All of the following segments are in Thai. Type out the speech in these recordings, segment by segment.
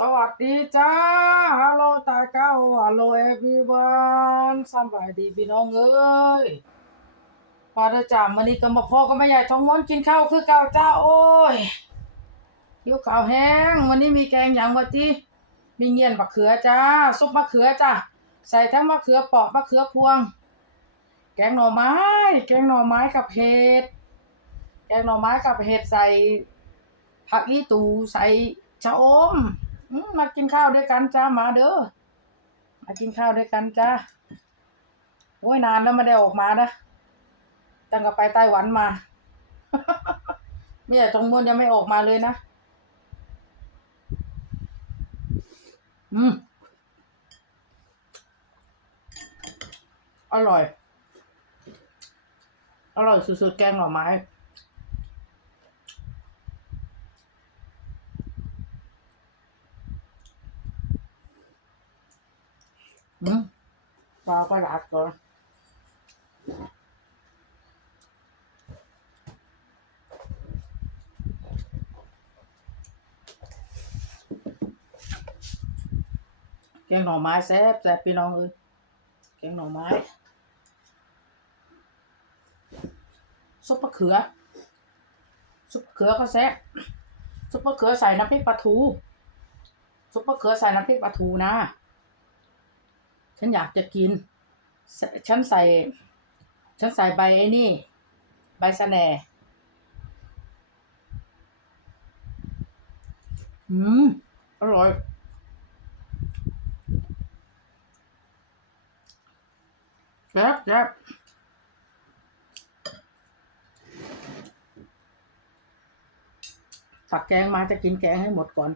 สวัสดีจ้า ฮัลโหลตาเก้า ฮัลโหลเอฟวีวันสบายดีพี่น้องเอ้ยมาเด้อจ้ามื้อนี้ก็มาพ่อก็ไม่ใหญ่ท้องม้วนกินข้าวคือเก่าจ้า โอ้ยหิวข้าวแห้งวันนี้มีแกงหยังวะติมีเงียนมะเขือจ้า ซุปมะเขือจ้า ใส่ทั้งมะเขือปราะมะเขือพวง แกงหน่อไม้ แกงหน่อไม้กับเห็ด แกงหน่อไม้กับเห็ดใส่ผักอีตูใส่ชะอม อืมมากินข้าวด้วยกันจ้ามาเด้อมากินข้าวด้วยกันจ้าโอ้ยนานแล้วไม่ได้ออกมานะตั้งแต่ไปไต้หวันมาเมียตรงมูนยังไม่ออกมาเลยนะ อืม อร่อย อร่อยสุดๆแกงหน่อไม้ อืม ปลาก็รักก่อนแกงหน่อไม้แซ่บแซ่บพี่น้องเอ้ยแกงหน่อไม้ซุปมะเขือซุปมะเขือก็แซ่บซุปมะเขือใส่น้ำพริกปลาทูซุปมะเขือใส่น้ำพริกปลาทูนะ ฉันอยากจะกิน ฉันใส่ ฉันใส่ใบไอ้นี่ ใบสะแหน่อืม อร่อยแซ่บแซ่บตักแกงมาจะกินแกงให้หมดก่อน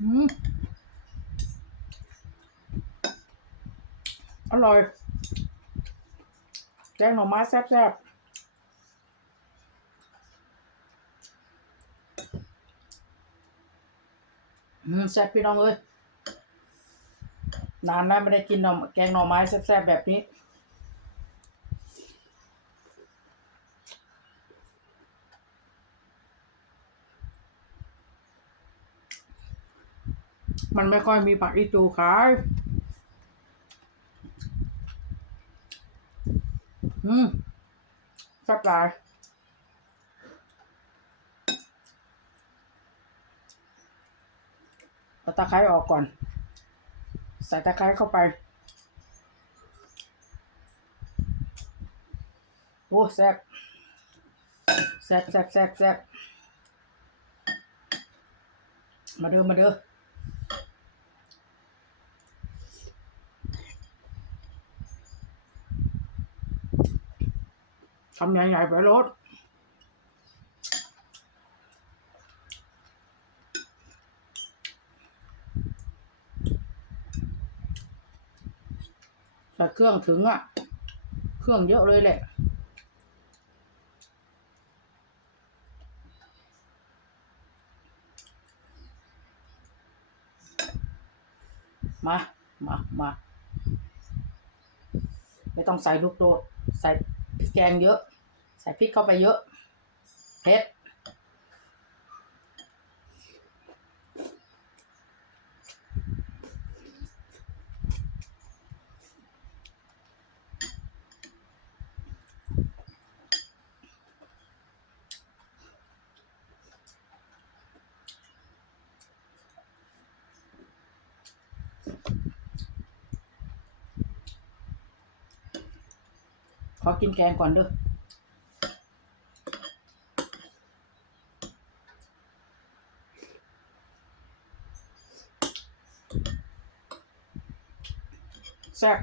อืม อร่อย แกงหน่อไม้แซ่บๆอืมแซ่บพี่น้องเอ้ยนานนะไม่ได้กินหน่อแกงหน่อไม้แซ่บๆแบบนี้มันไม่ค่อยมีผักอีตูขาย อืมแซ่บลายเอาตะไคร้ออกก่อน ใส่ตะไคร้เข้าไป โอ้แซ่บแซ่บแซ่บแซ่บแซ่บมาเด้อมาเด้อ ทำใหญ่ๆไปรถแต่เครื่องถึงอะ เครื่องเยอะเลยแหละมา มา มา ไม่ต้องใส่ลูกโดด ใส่แกงเยอะ ใส่พริกเข้าไปเยอะเผ็ดขอกินแกงก่อนเด้อ แซ่บ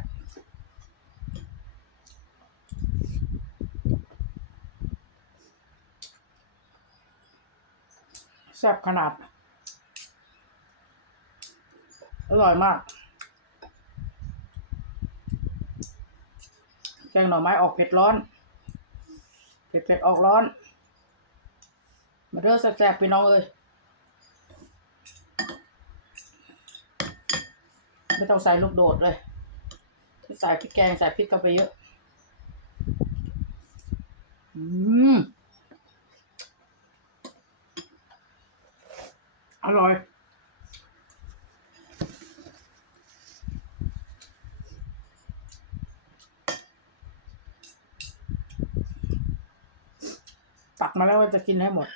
แซ่บขนาด อร่อยมาก แกงหน่อไม้ออกเผ็ดร้อน เผ็ดเผ็ดออกร้อน มาเด้อแซ่บๆพี่น้องเอ้ยไม่ต้องใส่ลูกโดดเลย ใส่พริกแกงใส่พริกเข้าไปเยอะ อืม อร่อย ตักมาแล้วว่าจะกินให้หมด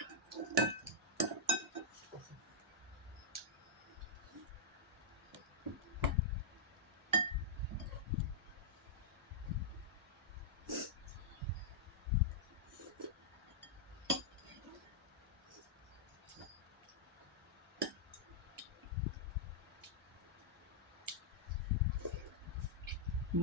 นะ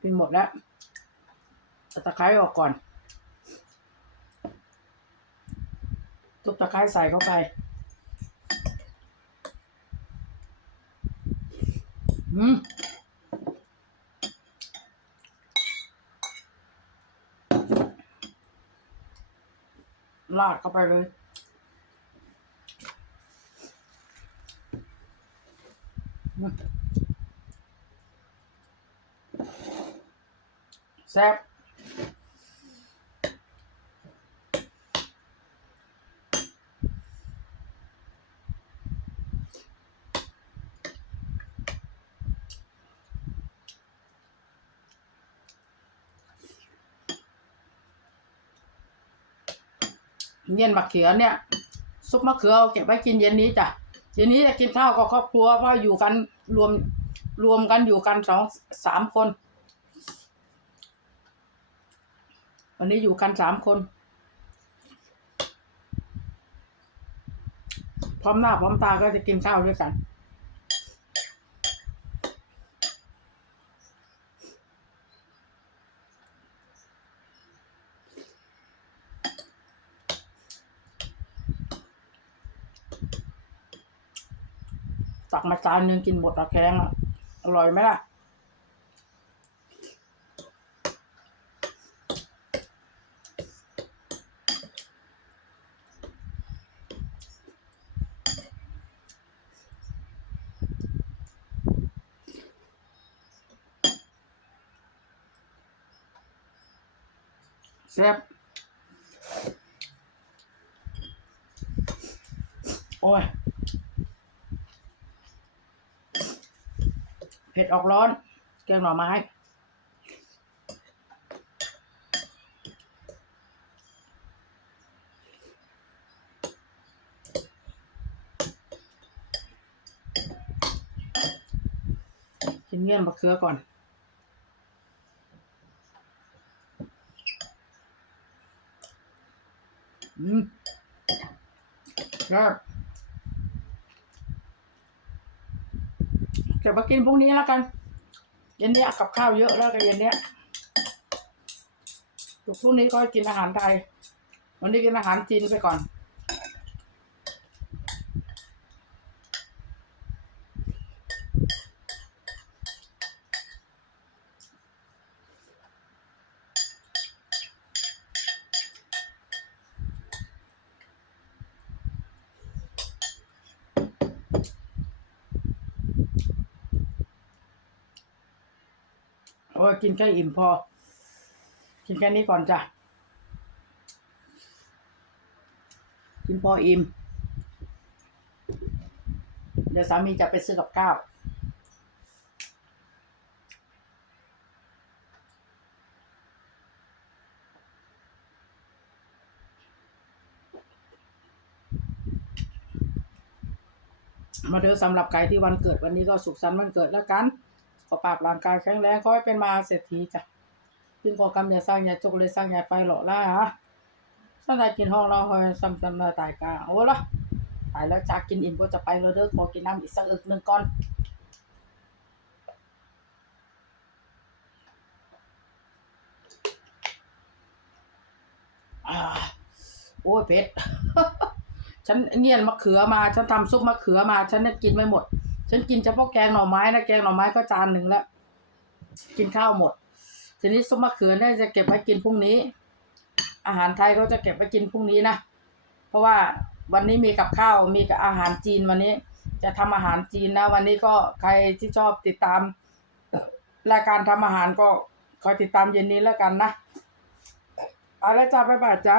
กินหมดแล้วตะไคร้ออกก่อนทุบตะไคร้ใส่เข้าไป อืมลาดเข้าไปเลย แซ่บเย็นมะเขือเนี่ย ซุปมะเขือเอาเก็บไว้กินเย็นนี้จ้ะ เย็นนี้จะกินข้าวกับครอบครัวเพราะอยู่กันรวมรวมกันอยู่กันสองสามคน วันนี้อยู่กันสามคนพร้อมหน้าพร้อมตาก็จะกินข้าวด้วยกัน มาจานหนึ่งกินหมดอะแกงอะอร่อยไหมล่ะ แซ่บโอ้ย เผ็ดออกร้อน แกงหน่อไม้ กินเงี้ยนมะเขือก่อนอืมครับ เก็บมากินพรุ่งนี้แล้วกัน เย็นนี้กับข้าวเยอะแล้วก็เย็นนี้ถูกพรุ่งนี้ก็กินอาหารไทย วันนี้กินอาหารจีนไปก่อน อ้ยกินแค่อิ่มพอ กินแค่นี้ก่อนจ้ะ กินพออิ่ม เดี๋ยวสามีจะไปซื้อกับข้าวมาเถอะสำหรับใครที่วันเกิดวันนี้ก็สุขสันต์วันเกิดแล้วกัน ขอปราบร่างกายแข็งแรงขอให้เป็นมาเศรษฐีจ้ะจึงขอกรรมอย่าสร้างอย่าจกเลยสร้างอย่าไปหล่อล่าฮะสร้างกินห้องเราหอยซ้ำจำเลยตายกาโอ้ละตายแล้วจากกินอิ่มก็จะไปเลยเด้อขอกินน้ำอีกสักอึกหนึ่งก่อนอ่าโอ้ยเผ็ด ฉันเงียนมะเขือมา ฉันทำซุปมะเขือมา ฉันนกินไม่หมด ฉันกินเฉพาะแกงหน่อไม้นะแกงหน่อไม้ก็จานหนึ่งแล้ว กินข้าวหมด ทีนี้ซุปมะเขือเนี่ยจะเก็บไว้กินพรุ่งนี้ อาหารไทยก็จะเก็บไว้กินพรุ่งนี้นะ เพราะว่าวันนี้มีกับข้าวมีกับอาหารจีนวันนี้ จะทำอาหารจีนนะ วันนี้ก็ใครที่ชอบติดตามรายการทำอาหารก็คอยติดตามเย็นนี้แล้วกันนะเอาละจ้าบ๊ายบายจ้า